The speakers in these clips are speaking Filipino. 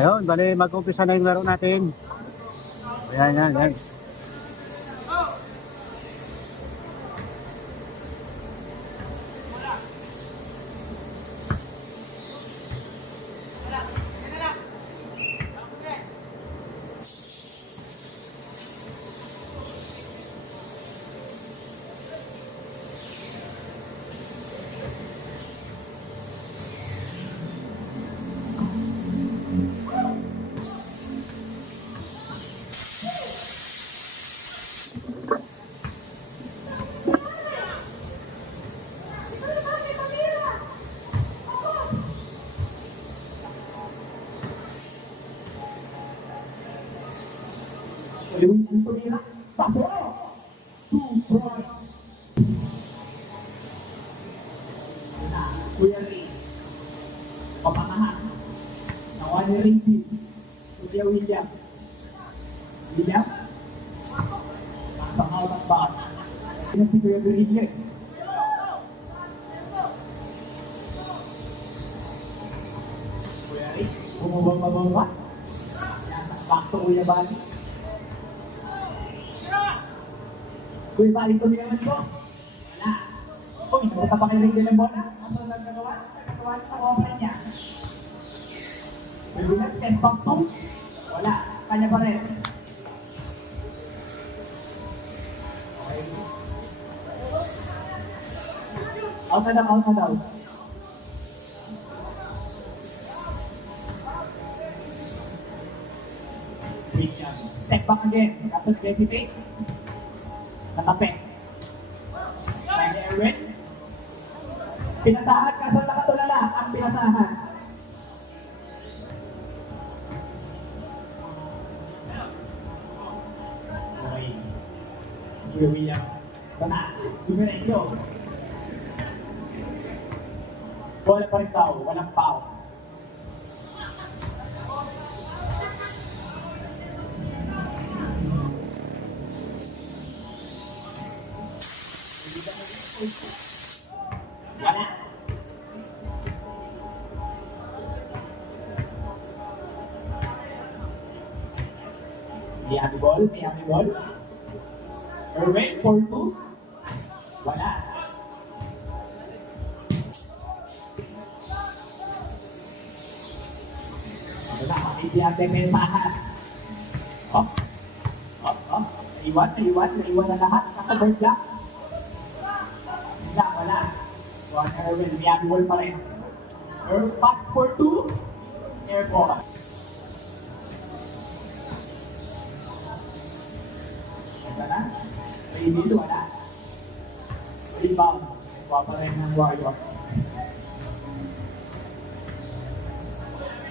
Ayun, bali mag-umpisa na yung laro natin. Ayan, yan, yan. Luis Antonio, Paseo, 2 point. Kuya Ray, papatahan. Nawa ni Rinky, Kuya William. William, pangaw ng bas. Yan si Kuya Gurillo. Kuya Ray, bumabang-babang. Back to Kuya Bali. Kuya Bali, tuloy naman po. Wala. Uy, nabuta pa kayo rin din ang bola. Ano lang nagawa? Nagawa niya ang offline niya. May bilang 10 back to. Wala. Kanya pa rin. Okay. Out na daw, out na daw. Great job. Step back again. After 20 feet. Nakapit. Kaya Erwin. Pinasahan ka sa nakatulala ang pinasahan. Okay. Kuya William. Sana. Dumiretso. Bola pa rin tao. Walang pao. Wala. May ball. Erwin, 4-2. Wala. Wala, makikiyate mentahan. Oh. Naiwan na lahat. Naka-bird lang. Wala. Juan Erwin, may ball pa rin. Back for 2. Air ball. Ito na. Reveal, wala. Rebound. Wapa rin ng Warrior.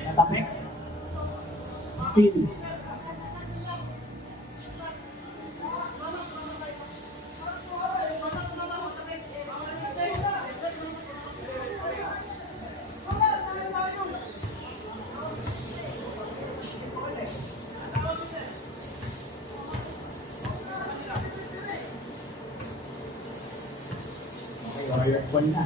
Natapik. Steal. Warrior ball na.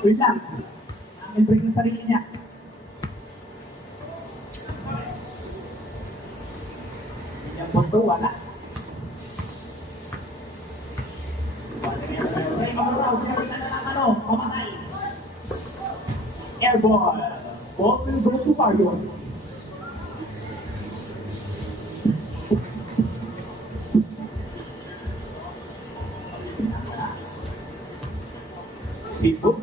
Wait lang. Namin break ng sarili niya. Yung punto, wala. Air ball. Ball will go to Mario. Pitbull.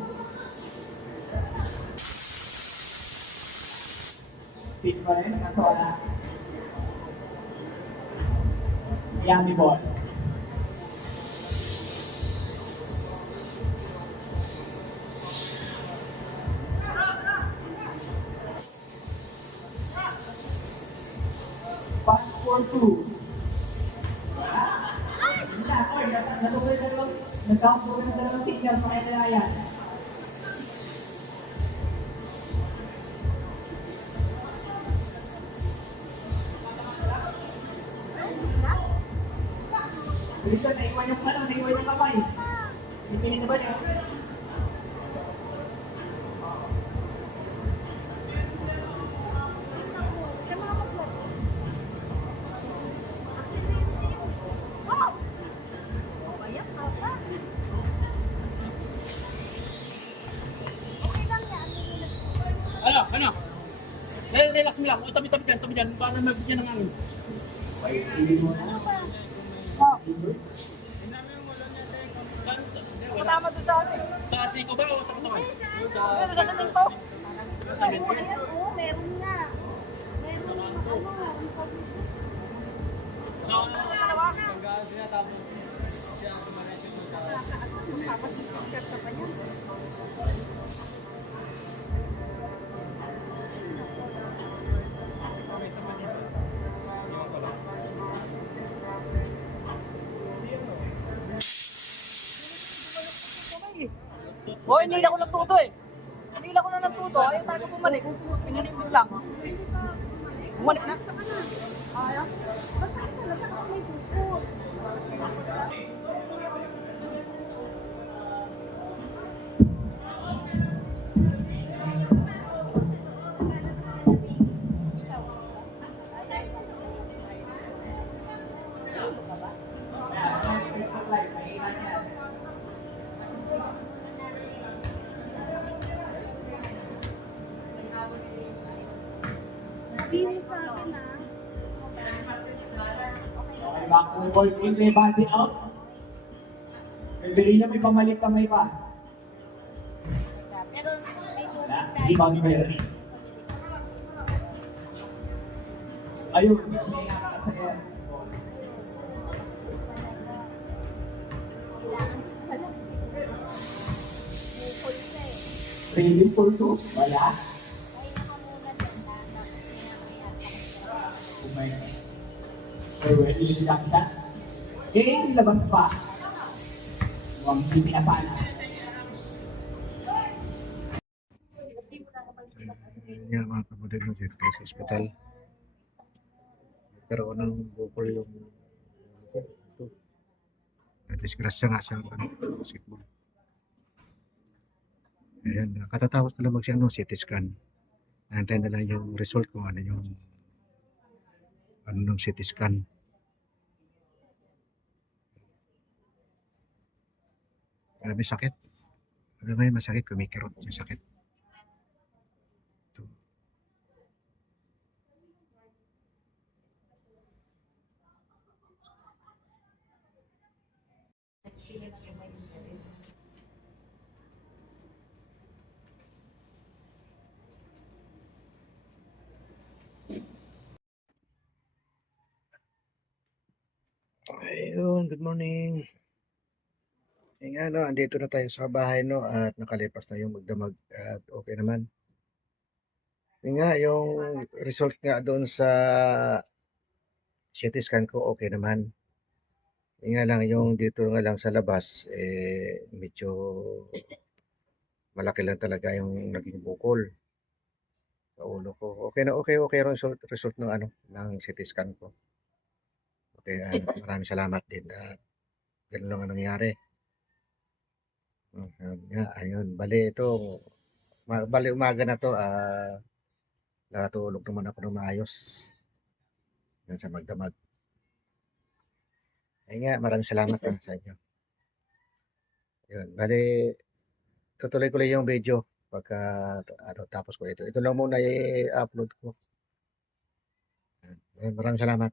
Pit pa rin, nakasola. Yummy ball. Pass for 2. Nagkakaroon po ng dalawang signal sa kailangan. Dito, naiwan yung ano, naiwan yung kamay. Pipili na ba niyo? Ano? Relax mo lang. O, tabi-tabi dyan. Para mabigyan ng ano. Kasama doon sa akin. Sa siko ba o taktawan? Meron na sa minto. Ayan, oo, meron nga. Meron ano, ang sabi ko. So, Kapag-sikat ka pa niyan. Oh, hindi ako natuto eh. Hindi ako na natuto. Ayaw talaga bumalik. Pinalipid lang. Bumalik na. Ayaw. Basta ako, nasa ako may bukod. Sabihin mo sa akin ah. Back to the ball. Bring the body out. Pwede niya may pamalik kamay pa. Pero may tubig Di ba tayo. meron? Ayun. May nakakasaya. Kailangan is pala. Bukol ka eh. Pwede po ito. Wala. Kaya ka muna dyan na. Kumain. Pwede yung lakda. Eh, laban pa. Huwag hindi na pala. Yun nga mga kamodelo dito tayo sa ospital. Nagkaroon ng bukol yung ito. Nadisgrasya nga sa basketball. Ayan, katatapos na lang siya CT scan. Naantay na lang yung result kung ano yung ng CT scan. May sakit. Hanggang ngayon masakit, kumikirot yung sakit. Ito. Ayun, good morning. Eh nga no, andito na tayo sa bahay no at nakalipas na yung magdamag at okay naman. Yun nga, yung result nga doon sa CT scan ko okay naman. Yun nga lang yung dito nga lang sa labas medyo malaki lang talaga yung naging bukol sa ulo ko. Okay na okay result ng ano ng CT scan ko. Okay, maraming salamat din at ganun lang ang nangyari. Ayun nga, ayun. Bali ito, bali umaga na to, nakatulog naman ako ng maayos. Yan sa magdamag. Ayun nga, maraming salamat sa inyo. Yun, bali, tutuloy ko lang yung video pagka tapos ko ito. Ito lang muna i-upload ko. Ayun, maraming salamat.